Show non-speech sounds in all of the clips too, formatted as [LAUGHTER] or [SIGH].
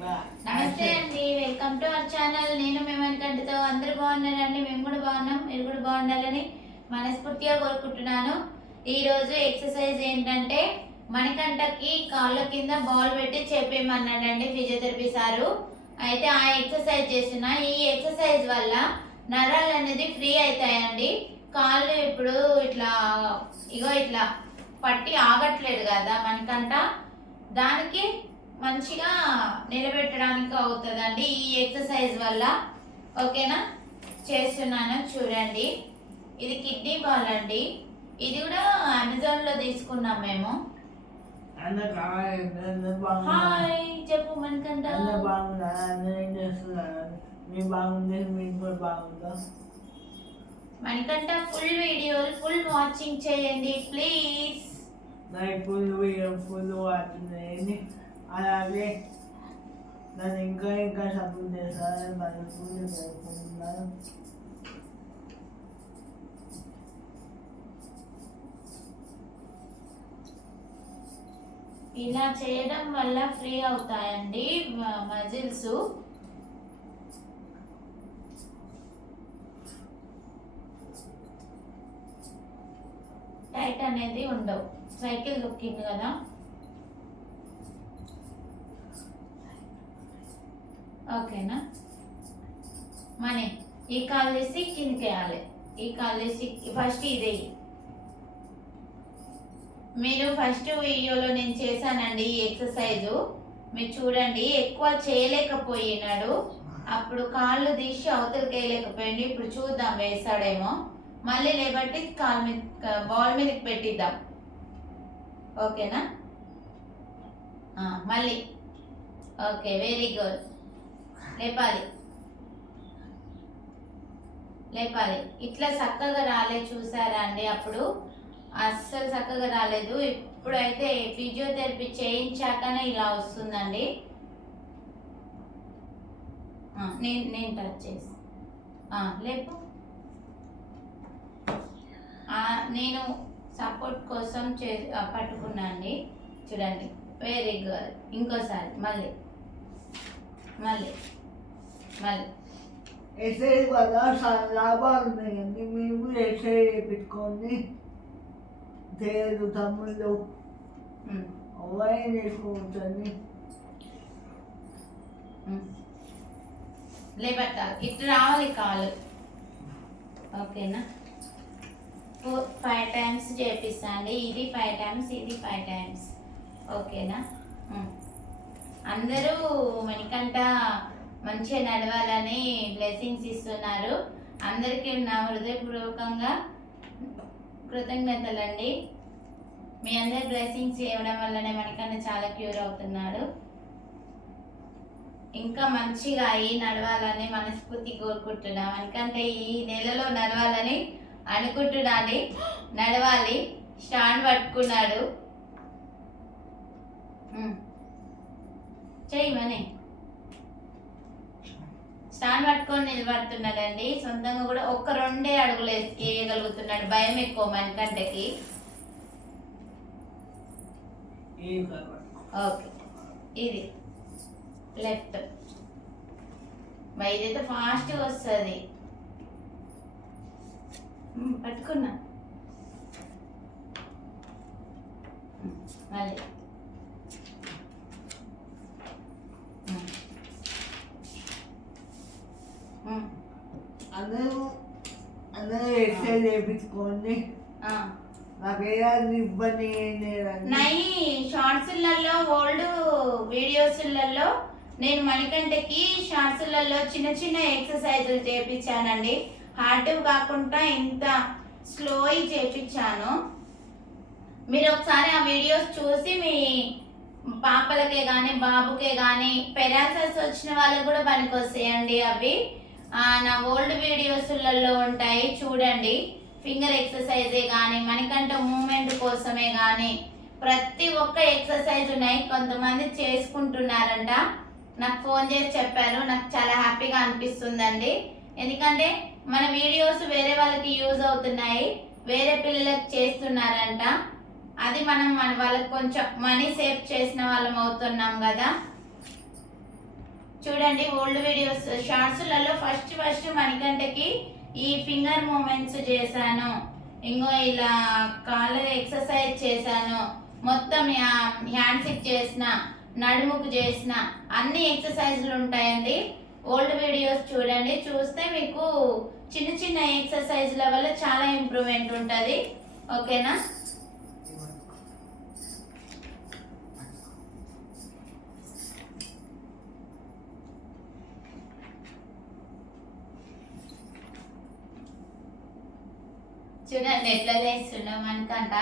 నమస్తే అండి welcome to our channel. నేను మేమనికంటితో అందరూ బాగున్నారండి మేము కూడా బాగున్నాం మీరు కూడా బాగుండాలని మనస్ఫూర్తిగా కోరుకుంటున్నాను. ఈరోజు ఎక్సర్సైజ్ ఏంటంటే మణికంటకి కాళ్ళ కింద బాల్ పెట్టి చెప్పేయమన్నాడండి ఫిజియోథెరపీ సారు. అయితే ఆ ఎక్సర్సైజ్ చేసిన ఈ ఎక్సర్సైజ్ వల్ల నరాలు అనేది ఫ్రీ అవుతాయండి. కాళ్ళు ఇప్పుడు ఇట్లా ఇగో ఇట్లా పట్టి ఆగట్లేదు కదా మనకంట దానికి మంచిగా నిలబెట్టడానికి అవుతుందండి ఈ ఎక్సర్సైజ్ వల్ల. ఓకేనా? చేస్తున్నాను చూడండి. ఇది కిడ్నీ బాల్ అండి. ఇది కూడా అమెజాన్లో తీసుకున్నాం మేము. హాయ్ చెప్పు మనకంట చేస్తున్నారు? మీ బాగుంది కూడా బాగుందా? మనకంట ఫుల్ వీడియోలు ఫుల్ వాచింగ్ చేయండి ప్లీజ్ నా ఫుల్ ఫుల్ వాడుతున్నాయి అలాగే నన్ను ఇంకా ఇంకా సపోర్ట్ చేస్తారని మనస్ఫూర్తి కోరుకుంటున్నాను ఇలా చేయడం వల్ల ఫ్రీ అవుతాయండి మజిల్స్. టైట్ అనేది ఉండవు. సైకిల్ లుకింగ్ కదా. ఓకేనా? మనీ ఈ కాల్ చేసి కిందకి వేయాలి. ఈ కాల్ చేసి ఫస్ట్ ఇదే. మీరు ఫస్ట్ వీడియోలో నేను చేశానండి ఈ ఎక్సర్సైజ్ మీరు చూడండి ఎక్కువ చేయలేకపోయినాడు. అప్పుడు కాళ్ళు తీసి అవతలకి వేయలేకపోయింది ఇప్పుడు చూద్దాం వేస్తాడేమో. మళ్ళీ లేబట్టి కాల్ మీద బాల్ మీదకి పెట్టిద్దాం. ఓకేనా? మళ్ళీ. ఓకే వెరీ గుడ్ లేపాలి. లేపాలి. ఇట్లా చక్కగా రాలేదు చూసారా అండి అప్పుడు? అస్సలు చక్కగా రాలేదు. ఇప్పుడైతే ఫిజియోథెరపీ చేయించాకనే ఇలా వస్తుందండి. నేను నేను టచ్ చేసి. లేపు. నేను సపోర్ట్ కోసం చే పట్టుకున్నా అండి. చూడండి. వెరీ గుడ్ ఇంకోసారి. మళ్ళీ. మళ్ళీ. ఎక్సైజ్ వల్ల చాలా లాభాలు ఉన్నాయండి మేము ఎక్సైజ్ చేయించుకోండి చేయదు తమ్ముళ్ళు అవ్వాయి చేసుకోవచ్చండి ఉమ్. లేపట్టాలి ఇట్లా రావాలి కాలు ఓకేనా ఫోర్ ఫైవ్ టైమ్స్ చేపిస్తాండి ఇది ఫైవ్ టైమ్స్ ఇది ఫైవ్ టైమ్స్ ఓకేనా. అందరూ మనకంట మంచిగా నడవాలని బ్లెస్సింగ్స్ ఇస్తున్నారు. అందరికీ నా హృదయపూర్వకంగా కృతజ్ఞతలండి. మీ అందరి బ్లెస్సింగ్స్ ఇవ్వడం వల్లనే మనకన్నా చాలా క్యూర్ అవుతున్నాడు. ఇంకా మంచిగా అయ్యి నడవాలని మనస్ఫూర్తి కోరుకుంటున్నాం. ఎందుకంటే ఈ నెలలో నడవాలని అనుకుంటున్నాడు. నడవాలి. స్టాండ్ పట్టుకున్నాడు. ఉమ్. చెయ్యి స్టాండ్ పట్టుకొని నిలబడుతున్నాడండి. సొంతంగా కూడా ఒక్క రెండే అడుగులు వేయగలుగుతున్నాడు భయం ఎక్కువ మనకంటకి ఓకే. ఇది. లెఫ్ట్. ఇదైతే ఫాస్ట్గా వస్తుంది. పట్టుకున్నా. మళ్ళీ మ్. మ్, అందరూ అందరూ ఎక్సైజ్ చేయించుకోండి ఆ. నాకు ఏడాది ఇబ్బంది నై షార్ట్స్లలో ఓల్డ్ వీడియోస్లలో నేను మణికంటకి షార్ట్స్లలో చిన్న చిన్న ఎక్సర్సైజులు చేపించానండి. హార్డ్ కాకుండా ఇంత స్లో చేపించాను. మీరు ఒకసారి ఆ వీడియోస్ చూసి మీ పాపలకే కానీ బాబుకే కానీ పెరాసస్ వచ్చిన వాళ్ళకి కూడా పనికొస్తాయండి అవి. నా ఓల్డ్ వీడియోస్లలో ఉంటాయి. చూడండి. ఫింగర్ ఎక్సర్సైజే కానీ మనకంటే మూమెంట్ కోసమే కానీ ప్రతి ఒక్క ఎక్సర్సైజ్ ఉన్నాయి. కొంతమంది చేసుకుంటున్నారంట. నాకు ఫోన్ చేసి చెప్పారు. నాకు చాలా హ్యాపీగా అనిపిస్తుందండి. ఎందుకంటే మన వీడియోస్ వేరే వాళ్ళకి యూజ్ అవుతున్నాయి. వేరే పిల్లలకు చేస్తున్నారంట. అది మనం మన వాళ్ళకి కొంచెం మనీ సేవ్ చేసిన వాళ్ళం అవుతున్నాం కదా. చూడండి ఓల్డ్ వీడియోస్ షార్ట్స్లలో ఫస్ట్ ఫస్ట్ మణికంటకి ఈ ఫింగర్ మూమెంట్స్ చేశాను. ఇంకో ఇలా కాళ్ళ ఎక్సర్సైజ్ చేశాను. మొత్తం హ్యాండ్స్కి చేసిన నడుముకు చేసిన అన్ని ఎక్సర్సైజ్లు ఉంటాయండి. ఓల్డ్ వీడియోస్ చూడండి. చూస్తే మీకు చిన్న చిన్న ఎక్సర్సైజ్ల వల్ల చాలా ఇంప్రూవ్మెంట్ ఉంటుంది. ఓకేనా చూడండి ఎట్లా చేస్తున్నాం అనుకంట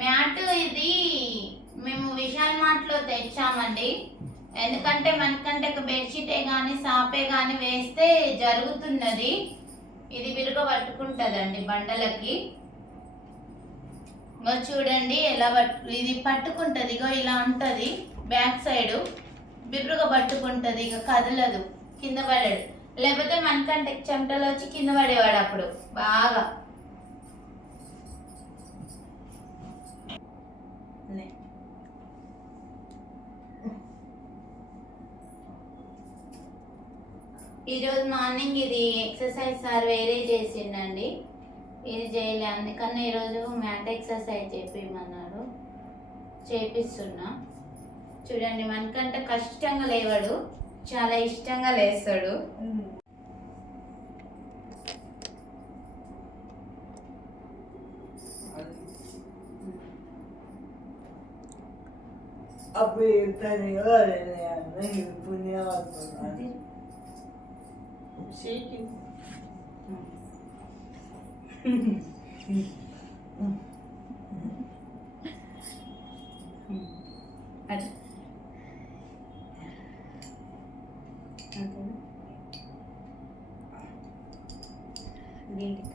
మ్యాట్ ఇది మేము విశాల్ మార్ట్లో తెచ్చామండి. ఎందుకంటే మనకంటే ఒక బెడ్షీటే కానీ సాపే కానీ వేస్తే జరుగుతున్నది. ఇది విరుగ పట్టుకుంటుందండి బండలకి. చూడండి ఎలా పట్టు ఇది పట్టుకుంటుంది ఇగో ఇలా ఉంటుంది. బ్యాక్ సైడ్ బిర్రుగా పట్టుకుంటుంది ఇక కదలదు కింద పడాడు. లేకపోతే మనకంటే చెమటలు వచ్చి కింద పడేవాడు అప్పుడు బాగా. ఈరోజు మార్నింగ్ ఇది ఎక్సర్సైజ్ సార్ వేరే చేసిండండి. ఇది చేయలే అందుకని ఈరోజు మ్యాట్ ఎక్సర్సైజ్ చేపిమన్నాడు చేపిస్తున్నా. చూడండి మనకంటే కష్టంగా లేవాడు. చాలా ఇష్టంగా లేస్తాడు. అప్పుడు [LAUGHS] అది. దీనికి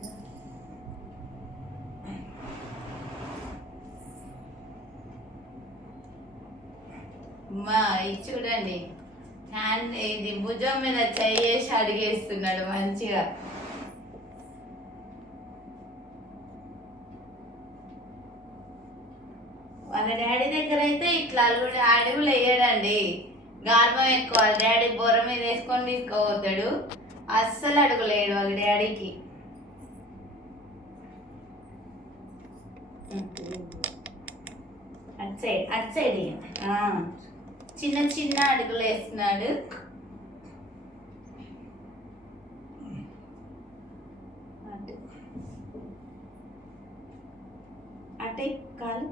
మా ఇది చూడండి. హ్యాండ్ ఇది భుజం మీద చెయ్యేసి అడిగేస్తున్నాడు మంచిగా. వాళ్ళ డాడీ దగ్గర అయితే ఇట్లా అడుగుడు అడుగులు వేయడండి. గార్భం ఎక్కువ వాళ్ళ డాడీ బొర్ర మీద వేసుకొని తీసుకోవద్దాడు అస్సలు అడుగులేడు వాళ్ళ డాడీకి. అటు సైడ్ అటు సైడ్ ఆ. చిన్న చిన్న అడుగులు వేస్తున్నాడు. అటే. కాలు.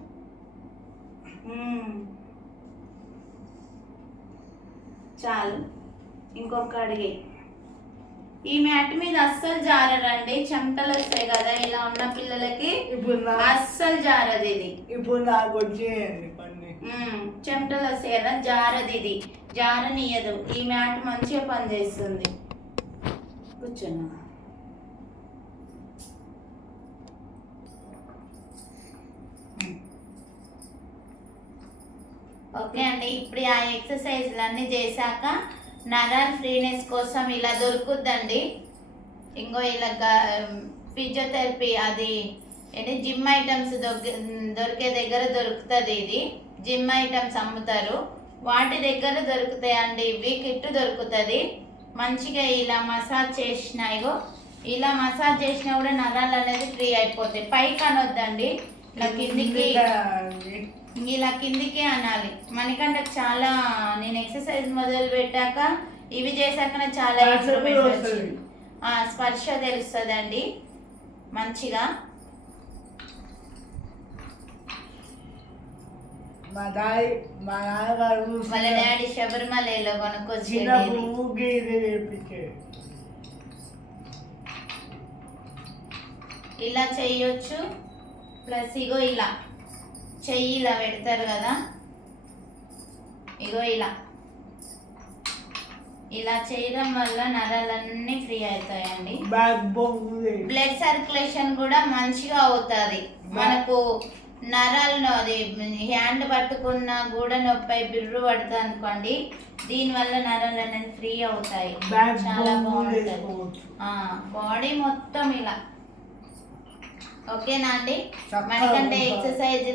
చాలు. ఇంకొక అడిగే. ఈ మ్యాట్ మీద అస్సలు జారరండి. చెమటలు వస్తాయి కదా ఇలా ఉన్న పిల్లలకి ఇప్పుడు అస్సలు జారదు ఇది. ఇప్పుడు నాకు వచ్చేయండి. చెమటలు వస్తాయి కదా జారదు ఇది. జారనీయదు. ఈ మ్యాట్ మంచిగా పనిచేస్తుంది కూర్చున్నా ఓకే అండి ఇప్పుడు ఆ ఎక్సర్సైజ్లు అన్నీ చేశాక నరాల ఫ్రీనెస్ కోసం ఇలా దొరుకుద్దండి. ఇంకో ఇలా ఫిజియోథెరపీ అది ఏంటి జిమ్ ఐటమ్స్ దొరికే దగ్గర దొరుకుతుంది ఇది. జిమ్ ఐటమ్స్ అమ్ముతారు. వాటి దగ్గర దొరుకుతాయండి. ఇవి కిట్ దొరుకుతుంది. మంచిగా ఇలా మసాజ్ చేసిన ఇగో ఇలా మసాజ్ చేసినా కూడా నరాలు అనేది ఫ్రీ అయిపోతాయి. పైకి అనొద్దండి. ఇలా కిందికి ఇలా కిందికి అనాలి. మనకంటే చాలా నేను ఎక్సర్సైజ్ మొదలు పెట్టాక ఇవి చేశాక నాకు చాలా ఇంప్రూవ్మెంట్ వచ్చింది. స్పర్శ తెలుస్తుందండి. మంచిగా. మా డాడీ మా నాన్నగారు వాళ్ళ డాడీ శబరిమలలో చేపించాడు ఇలా చేయొచ్చు. ప్లస్ ఇగో ఇలా. చెయ్యి ఇలా పెడతారు కదా. ఇగో ఇలా. ఇలా చేయడం వల్ల నరాలన్నీ ఫ్రీ అవుతాయండి. బ్లడ్ సర్క్యులేషన్ కూడా మంచిగా అవుతుంది. మనకు నరాలను అది హ్యాండ్ పట్టుకున్న గూడ నొప్పి బిర్రు పడుతుంది అనుకోండి దీనివల్ల నరాలు అనేది ఫ్రీ అవుతాయి. చాలా బాగుంటుంది. బాడీ మొత్తం ఇలా. ఓకేనా అండి? మనకంటే. ఎక్సర్సైజ్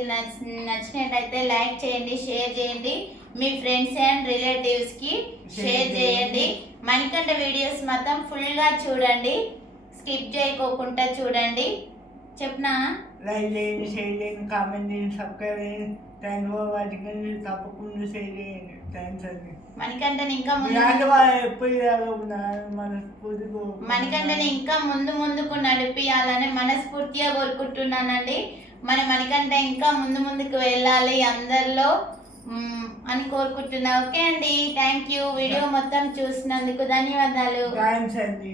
నచ్చినట్టయితే లైక్ చేయండి షేర్ చేయండి. మీ ఫ్రెండ్స్ అండ్ రిలేటివ్స్కి Share షేర్ చేయండి. మనకంటే వీడియోస్ మొత్తం ఫుల్గా చూడండి. స్కిప్ చేయకోకుండా చూడండి. చెప్పనా? లైక్ చేయండి షేర్ చేయండి కామెంట్ చేయండి సబ్స్క్రైబ్ చేయండి. థ్యాంక్ ఫర్ వాచింగ్ తప్పకుండా షేర్ చేయండి. థ్యాంక్స్ అండి. మనకంటే ఇంకా మనకంటే ఇంకా ముందు ముందుకు నడిపియాలని మనస్ఫూర్తిగా కోరుకుంటున్నానండి. మన మనకంటే ఇంకా ముందు ముందుకు వెళ్ళాలి అందరిలో అని కోరుకుంటున్నా. ఓకే అండి థ్యాంక్ యూ. వీడియో మొత్తం చూసినందుకు ధన్యవాదాలు. థ్యాంక్స్ అండి.